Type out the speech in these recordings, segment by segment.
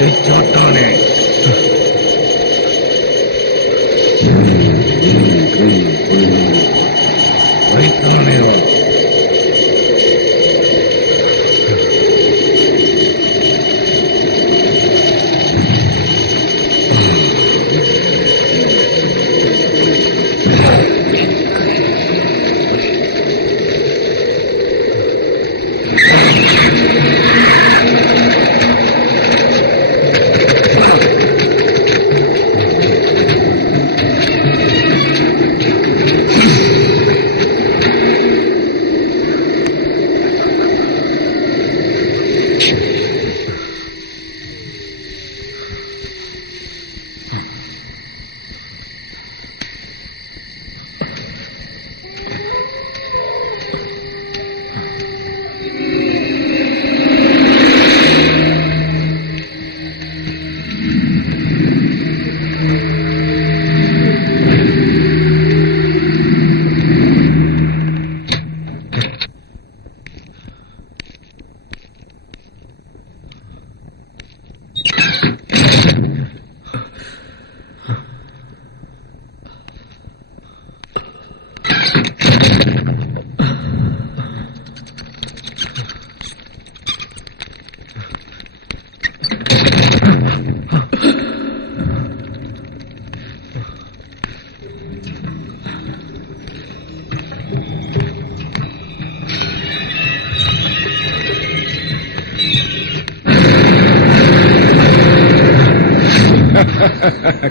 சாத்தானே, வைத்தானே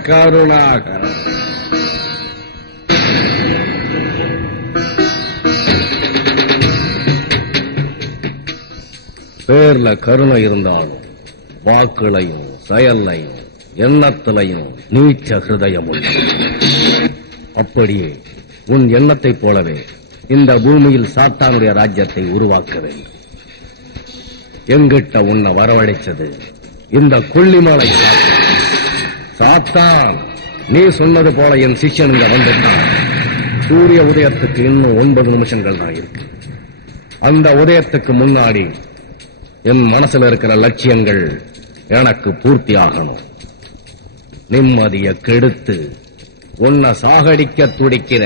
கருணாகர. பேர்ல கருணை இருந்தாலும் வாக்குலையும் செயல்லையும் எண்ணத்திலையும் நீச்ச ஹிருதயம் உண்டு. அப்படியே உன் எண்ணத்தைப் போலவே இந்த பூமியில் சாத்தானுடைய ராஜ்யத்தை உருவாக்க வேண்டும். எங்கிட்ட உன்னை வரவழைச்சது இந்த கொல்லிமலை சாத்தான். நீ சொன்னது போல என் சிஷ்யனுங்க வந்துட்டான். சூரிய உதயத்துக்கு இன்னும் 9 நிமிஷங்கள் தான் இருக்கு. அந்த உதயத்துக்கு முன்னாடி என் மனசுல இருக்கிற லட்சியங்கள் எனக்கு பூர்த்தி ஆகணும். நிம்மதியை கெடுத்து உன்னை சாகடிக்க துடிக்கிற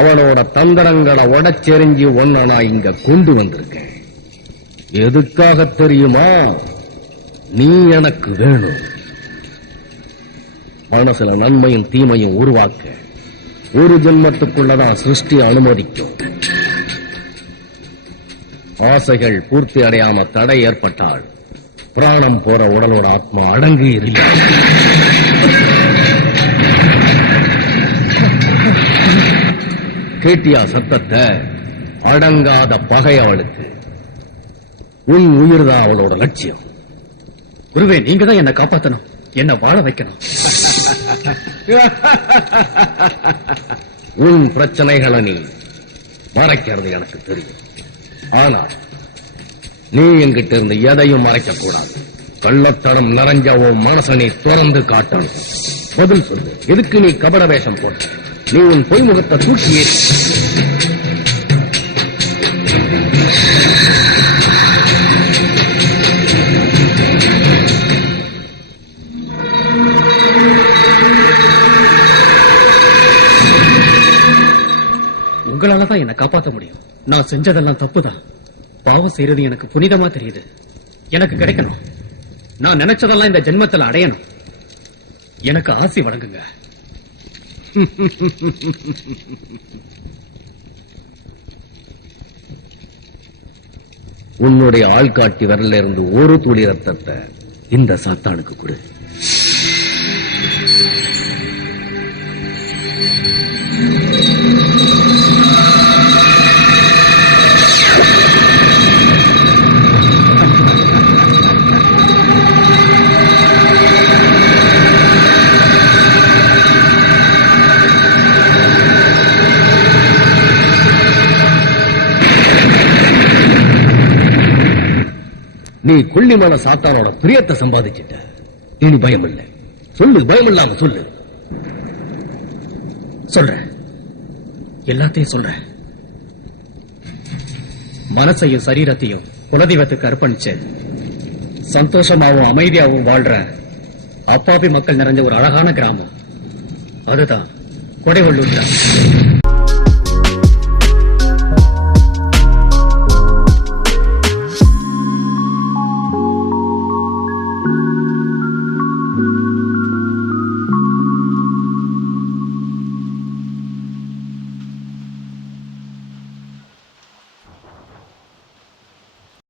அவனோட தந்திரங்களை உடைச்செறிஞ்சு உன்னை நான் இங்க கொண்டு வந்திருக்கேன். எதுக்காக தெரியுமா? நீ எனக்கு வேணும். மனசுல நன்மையும் தீமையும் உருவாக்க ஒரு ஜென்மத்துக்குள்ளதான் சிருஷ்டி அனுமதிக்கும். ஆசைகள் பூர்த்தி அடையாம தடை ஏற்பட்டால் பிராணம் போற உடலோட ஆத்மா அடங்கி இருக்கிறார். கேட்டியா சத்தத்தை? அடங்காத பகை அவளுக்கு. உன் உயிர் தான் அவளோட லட்சியம். குருவே, நீங்க தான் என்ன காப்பாத்தணும், என்ன வாழ வைக்கணும். உன் பிரச்சனைகளை நீ மறைக்கிறது எனக்கு தெரியும். ஆனால் நீ என்கிட்ட இருந்து எதையும் மறைக்க கூடாது. கள்ளத்தனம் நிறைஞ்ச உன் மனசை நீ திறந்து காட்டணும். பதில் சொல்லு. எதுக்கு நீ கபட வேஷம் போட்ட? நீ உன் பொய்முகத்தை தூக்கியே. உங்களாலதான் என்ன காப்பாற்ற முடியும். நான் செஞ்சதெல்லாம் தப்புதான். பாவம் செய்யறது எனக்கு புனிதமா தெரியுது. எனக்கு கிடைக்கணும். நான் நினைச்சதெல்லாம் இந்த ஜென்மத்தில் அடையணும். எனக்கு ஆசி வழங்குங்க. உன்னுடைய ஆள்காட்டி விரல்ல இருந்து ஒரு துளி ரத்தத்தை இந்த சாத்தானுக்கு கொடு. நீ கொல்லிமலை சாத்தானோட பிரியத்தை சம்பாதிச்சிட்ட. இனி பயம் இல்லை. சொல்லு, பயம் இல்லாம சொல்லு. சொல்றேன், எல்லாத்தையும் சொல்றேன். மனசையும் சரீரத்தையும் குலதெய்வத்துக்கு அர்ப்பணிச்சு சந்தோஷமாவும் அமைதியாவும் வாழ்ற அப்பாவி மக்கள் நிறைஞ்ச ஒரு அழகான கிராமம். அதுதான் கொடைவள்ளூர் கிராமம்.